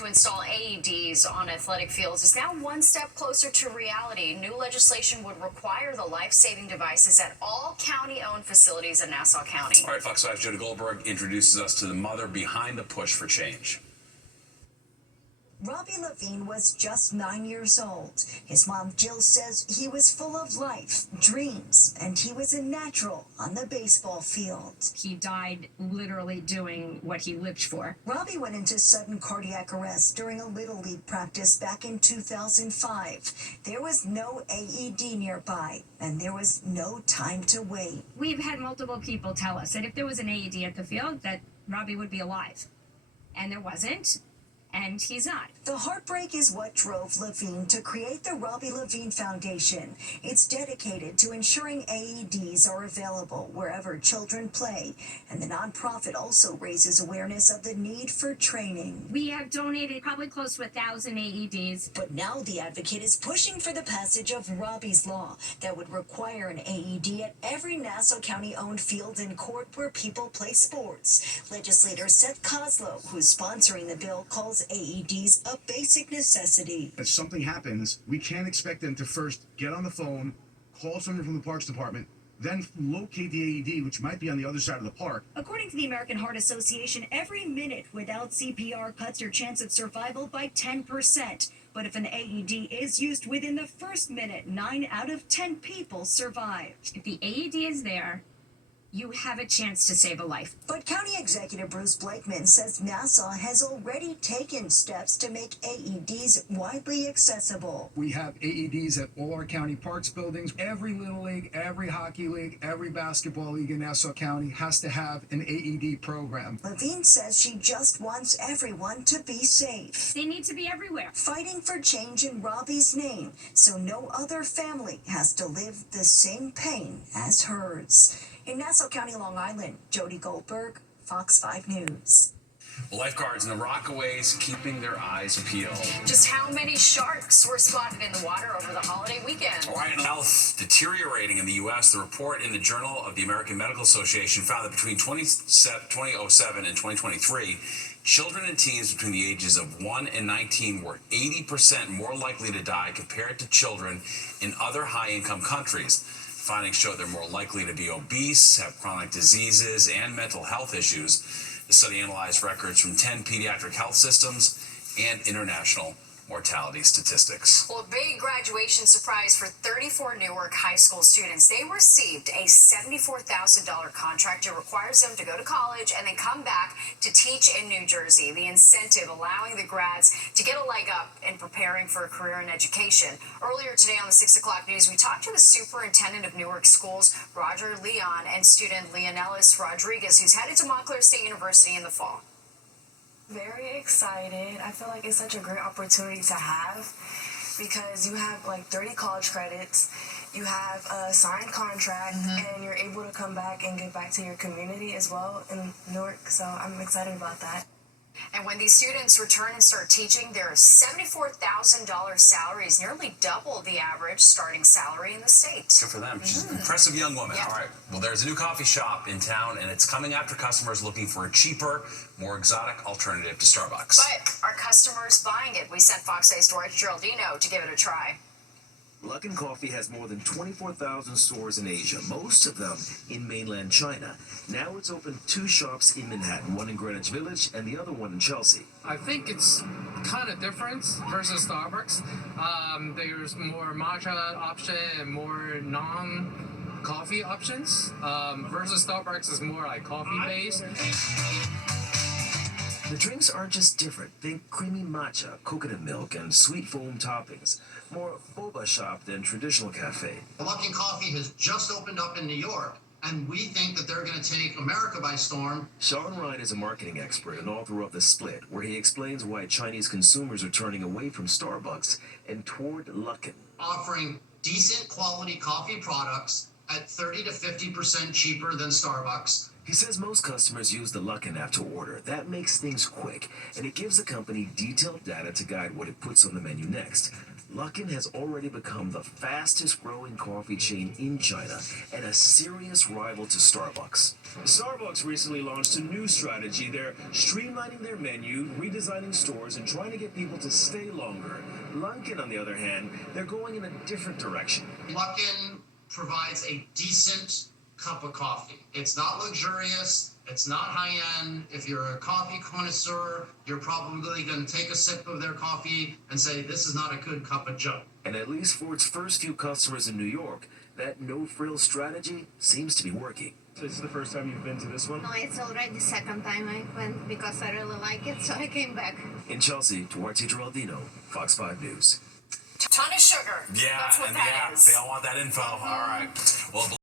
To install AEDs on athletic fields is now one step closer to reality. New legislation would require the life-saving devices at all county-owned facilities in Nassau County. All right, Fox 5's Jody Goldberg introduces us to the mother behind the push for change. Robbie Levine was just 9 years old. His mom, Jill, says he was full of life, dreams, and he was a natural on the baseball field. He died literally doing what he lived for. Robbie went into sudden cardiac arrest during a Little League practice back in 2005. There was no AED nearby, and there was no time to wait. We've had multiple people tell us that if there was an AED at the field, that Robbie would be alive. And there wasn't. And he's not. The heartbreak is what drove Levine to create the Robbie Levine Foundation. It's dedicated to ensuring AEDs are available wherever children play, and the nonprofit also raises awareness of the need for training. We have donated probably close to 1,000 AEDs. But now the advocate is pushing for the passage of Robbie's Law that would require an AED at every Nassau County-owned field and court where people play sports. Legislator Seth Kozlow, who's sponsoring the bill, calls AEDs a basic necessity. If something happens, we can't expect them to first get on the phone, call someone from the Parks Department, then locate the AED, which might be on the other side of the park. According to the American Heart Association, every minute without CPR cuts your chance of survival by 10%. But if an AED is used within the first minute, 9 out of 10 people survive. If the AED is there, you have a chance to save a life. But County Executive Bruce Blakeman says Nassau has already taken steps to make AEDs widely accessible. We have AEDs at all our county parks buildings. Every Little League, every hockey league, every basketball league in Nassau County has to have an AED program. Levine says she just wants everyone to be safe. They need to be everywhere. Fighting for change in Robbie's name so no other family has to live the same pain as hers. In Nassau County, Long Island, Jody Goldberg, Fox 5 News. Lifeguards in the Rockaways keeping their eyes peeled. Just how many sharks were spotted in the water over the holiday weekend? All right, health deteriorating in the U.S. The report in the Journal of the American Medical Association found that between 2007 and 2023, children and teens between the ages of 1 and 19 were 80% more likely to die compared to children in other high-income countries. Findings show they're more likely to be obese, have chronic diseases, and mental health issues. The study analyzed records from 10 pediatric health systems and international mortality statistics. Well, a big graduation surprise for 34 Newark high school students. They received a $74,000 contract. It requires them to go to college and then come back to teach in New Jersey. The incentive allowing the grads to get a leg up in preparing for a career in education. Earlier today on the 6 o'clock news, we talked to the superintendent of Newark schools, Roger Leon, and student Leonelis Rodriguez, who's headed to Montclair State University in the fall. Very excited. I feel like it's such a great opportunity to have because you have like 30 college credits, you have a signed contract, and you're able to come back and give back to your community as well in Newark. So I'm excited about that. And when these students return and start teaching, their $74,000 salaries nearly double the average starting salary in the state. Good for them. She's an impressive young woman. Yeah. All right. Well, there's a new coffee shop in town, and it's coming after customers looking for a cheaper, more exotic alternative to Starbucks. But are customers buying it? We sent Fox 8's Dwight Geraldino to give it a try. Luckin Coffee has more than 24,000 stores in Asia, most of them in mainland China. Now it's opened 2 shops in Manhattan, one in Greenwich Village and the other one in Chelsea. I think it's kind of different versus Starbucks. There's more matcha option and more non-coffee options versus Starbucks is more like coffee-based. The drinks aren't just different. Think creamy matcha, coconut milk, and sweet foam toppings. More boba shop than traditional cafe. Luckin Coffee has just opened up in New York, and we think that they're going to take America by storm. Sean Ryan is a marketing expert and author of The Split, where he explains why Chinese consumers are turning away from Starbucks and toward Luckin. Offering decent quality coffee products at 30 to 50% cheaper than Starbucks, He says most customers use the Luckin app to order. That makes things quick, and it gives the company detailed data to guide what it puts on the menu next. Luckin has already become the fastest growing coffee chain in China and a serious rival to Starbucks. Starbucks recently launched a new strategy. They're streamlining their menu, redesigning stores, and trying to get people to stay longer. Luckin, on the other hand, they're going in a different direction. Luckin provides a decent cup of coffee. It's not luxurious. It's not high-end. If you're a coffee connoisseur, you're probably going to take a sip of their coffee and say, this is not a good cup of joe. And at least for its first few customers in New York, that no-frills strategy seems to be working. This is the first time you've been to this one? No, it's already the second time I went because I really like it, so I came back. In Chelsea, Duarte Geraldino, Fox 5 News. Ton of sugar. Yeah, That's what and that is. they all want that info. All right. Well.